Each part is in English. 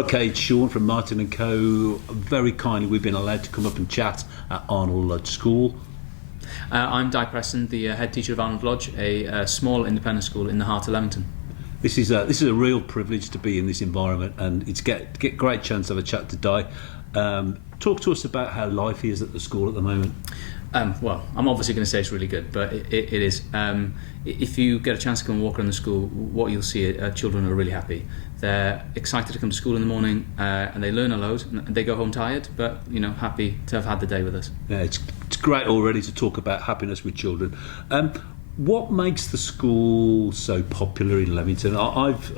Okay, it's Sean from Martin & Co. Very kindly, we've been allowed to come up and chat at Arnold Lodge School. I'm Di Preston, the head teacher of Arnold Lodge, a small independent school in the heart of Leamington. This is a real privilege to be in this environment, and it's get great chance to have a chat to Di. Talk to us about how life is at the school at the moment. Well, I'm obviously going to say it's really good, but it is. If you get a chance to come and walk around the school, what you'll see are children are really happy. They're excited to come to school in the morning, and they learn a load, and they go home tired, but happy to have had the day with us. Yeah, it's great already to talk about happiness with children. What makes the school so popular in Leamington? I've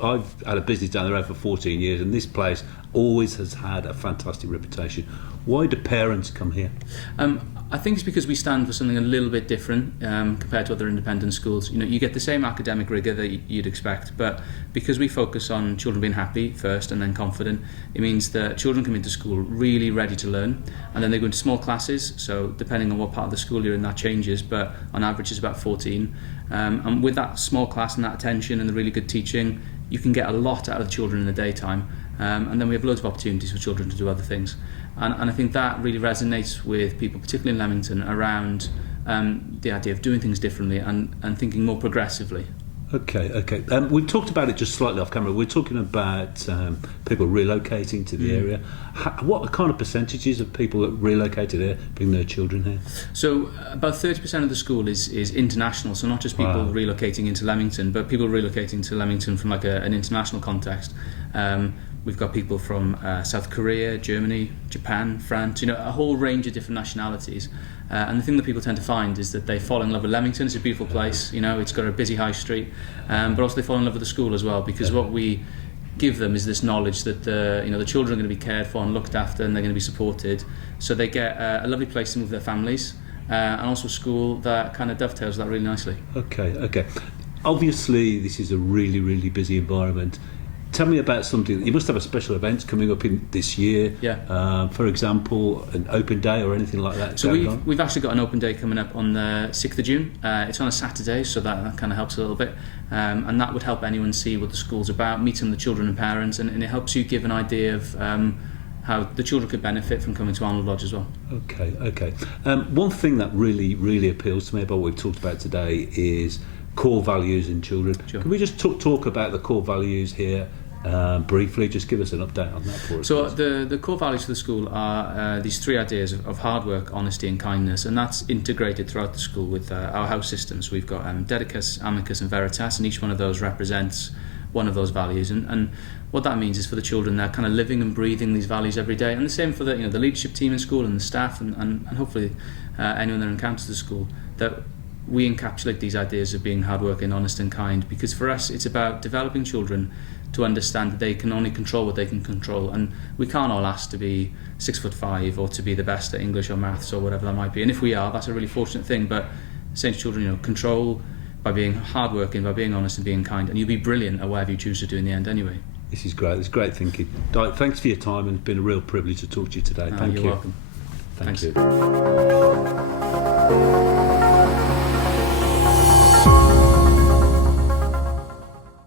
had a business down the road for 14 years, and this place always has had a fantastic reputation. Why do parents come here? I think it's because we stand for something a little bit different compared to other independent schools. You get the same academic rigour that you'd expect, but because we focus on children being happy first and then confident, it means that children come into school really ready to learn, and then they go into small classes, so depending on what part of the school you're in, that changes, but on average it's about 14. And with that small class and that attention and the really good teaching, you can get a lot out of the children in the daytime, and then we have loads of opportunities for children to do other things. And I think that really resonates with people, particularly in Leamington, around the idea of doing things differently and thinking more progressively. Okay. We talked about it just slightly off camera. We're talking about people relocating to the area. What kind of percentages of people that relocated here bring their children here? So about 30% of the school is international, so not just people relocating into Leamington, but people relocating to Leamington from like an international context. We've got people from South Korea, Germany, Japan, France, a whole range of different nationalities. And the thing that people tend to find is that they fall in love with Leamington. It's a beautiful place, it's got a busy high street, but also they fall in love with the school as well, because what we give them is this knowledge that the children are going to be cared for and looked after, and they're going to be supported. So they get a lovely place to move their families, and also a school that kind of dovetails that really nicely. Okay. Obviously, this is a really, really busy environment. Tell me about something. You must have a special events coming up in this year. Yeah. For example, an open day or anything like that. So we've actually got an open day coming up on the 6th of June. It's on a Saturday, so that kind of helps a little bit. And that would help anyone see what the school's about, meet some of the children and parents, and it helps you give an idea of how the children could benefit from coming to Arnold Lodge as well. Okay. One thing that really, really appeals to me about what we've talked about today is core values in children. Sure. Can we just talk about the core values here? Briefly, just give us an update on that for us. So the core values for the school are these three ideas of hard work, honesty and kindness, and that's integrated throughout the school with our house systems. We've got Dedicus, Amicus and Veritas, and each one of those represents one of those values, and what that means is for the children they're kind of living and breathing these values every day, and the same for the leadership team in school and the staff and hopefully anyone that encounters the school, that we encapsulate these ideas of being hardworking, honest and kind, because for us it's about developing children to understand that they can only control what they can control, and we can't all ask to be 6'5" or to be the best at English or maths or whatever that might be, and if we are, that's a really fortunate thing, but saying to children, control by being hardworking, by being honest and being kind, and you'll be brilliant at whatever you choose to do in the end anyway. This is great. It's great thinking. Di, thanks for your time, and it's been a real privilege to talk to you today. Thank you. You're welcome. Thank Thanks. you.